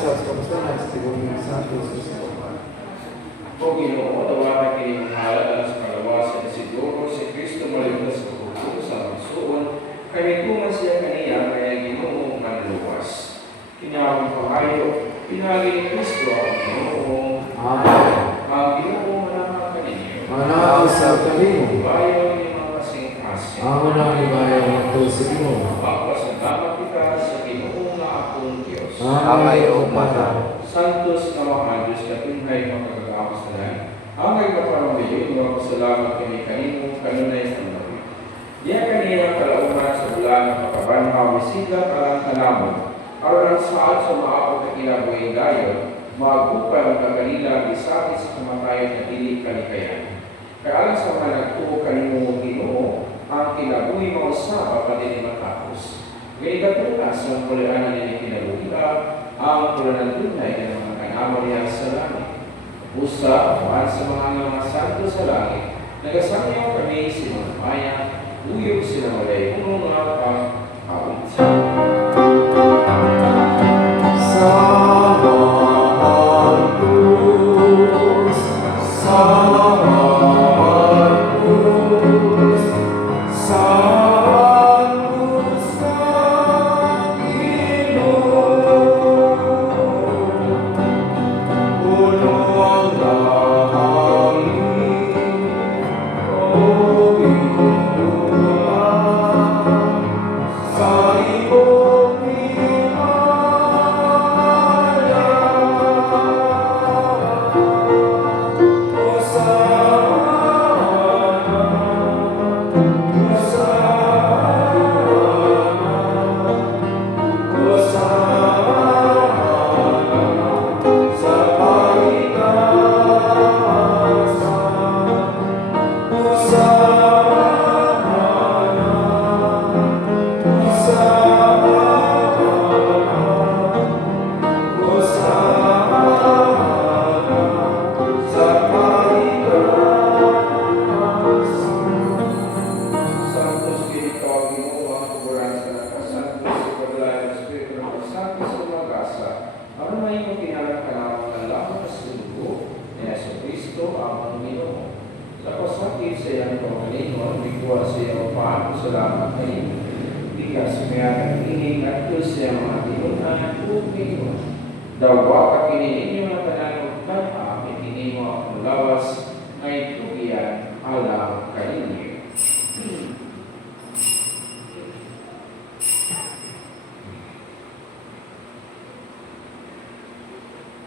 sa kapustanan sa Tigong Santos Cristo. O Ginoo, dawa kini mahala sa kalawasan ni Siguro si Kristo maligtas sa pagkukulo sa magsuon, kaya tuman siya kaniya kaya Ginoo manluwas. Kinawang pakayo, pinagi ni Kristo ang Ginoo. Amen. Ang Ginoo manama kaninyo. Manaw sa kanimo. Bayo ni mga kasing-kasing. Amo na ibayaw ng tulsi mo. Magpasalamat kita sa Ginoo nga akong Diyos. Amay o mata. Santos na mga Diyos na pinhay magkakagawas na lang. Ang ay kaparamayon, mga pasalamat kami kanino, kanunay sa mga. Diya kanina kalaunan sa bulan ng pagkabanhaw, misila kalang kanamon. Aron ang saad sa maapot na kinabuhin dayon, magupay ang kanila isakit sa kamatayan na dili kalikayan. Kaya alang sa mga nagtuo kanino Ginoo, ang kinabuhi mga usapa pa din matapos. Ngayon katulas ang kulianan nila kinabuhiya, ang kulanan tunay ng mga kanamo niya sa langit. Usa, kuhaan sa mga santo sa langit, nagasanyaw kami sa mga maya, uyog sila malay, unong mga pang-awit.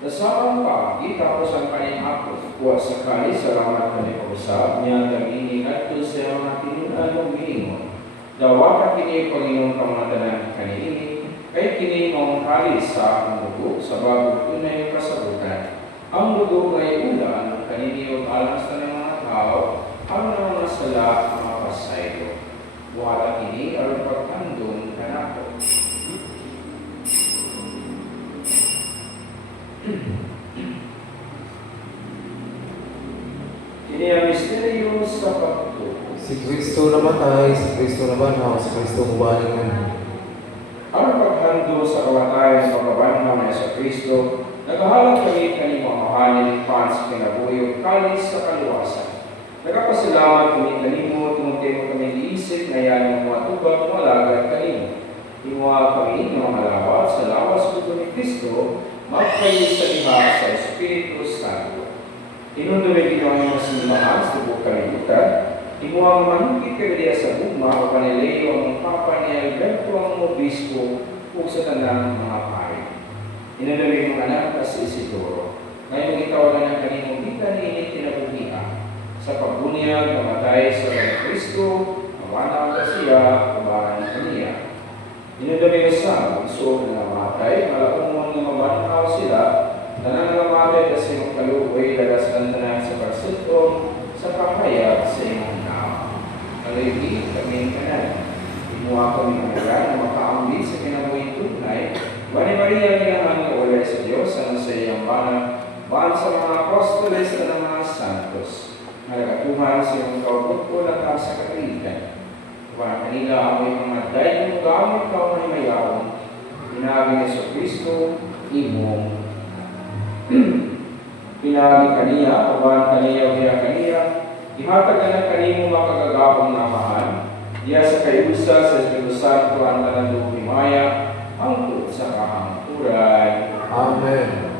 Nasaan pa, kita ko sa kanyang ako, kuha sakali salamat kami pag-usap niya, nag-inig at to sa mga tinunan ng minimum. Dawa ka kini Panginoon pamatanan kanini, kay kini mong halis sa akong dugo, sa bago tunay kasabutan. Ang dugo ay ulan, kanini yung alas na ng mga tao, ang mga sala, mga pasaylo. Wala kini, aron pagkandong kanako. Ini ang misteryo sa pagtuo. Si Kristo namatay, si Kristo nabanhaw, si Kristo mubalik na. Ang paghando sa kamatayan ng pagkabanhaw na sa Kristo, naghahalang kami kanimo ang mahalin sa kinabuhi kalis sa kaluwasan. Nagpasalamat kami kanimo, tumutimo kami iisip na yan ng mga tubag malagad kanimo. Imuha kami ng malawat sa lawas ko ni Kristo, magkayo sa iba sa Espiritu Santo. Inundurin ginawa ng simbahan sa buong kalibutan, imuha manukit kami sa bugma o panileyo ang Papa ni Alberto ang Obispo o sa tanang mga pari. Inundurin mga anak kasi Isidoro. Ngayong itawagan ng kanimong kita ni tinabuhiha. Sa pagbunyag, namatay sa Kristo, awana ka siya, kabahan kaniya. Inundurin sa gusto na namatay, malakumong na mabanhaw sila, nanangamatay kasi magkalukoy lagasan na sa parsutong sa kahayag sa imong nao. Aligi kami kanan. Imuha kami ng ulan na makaambil sa kinabuhi tunay. Bani Maria nilahan ng ulay sa Diyos ang sa iyang banang sa mga apostoles at ng mga santos. Nagatuhan sa iyong kaupot ko na sa katiligan. Kung kanila amoy mga dayon gamit ka may mayawang, Inabi ni Kristo, imong pinagi kaniya, kaban kaniya, biya kaniya, ihatag na kanimo makagagapang namahan, diya sa kayusa sa Espiritu Santo ang tanan himaya, hangtod sa kahangturan. Amen.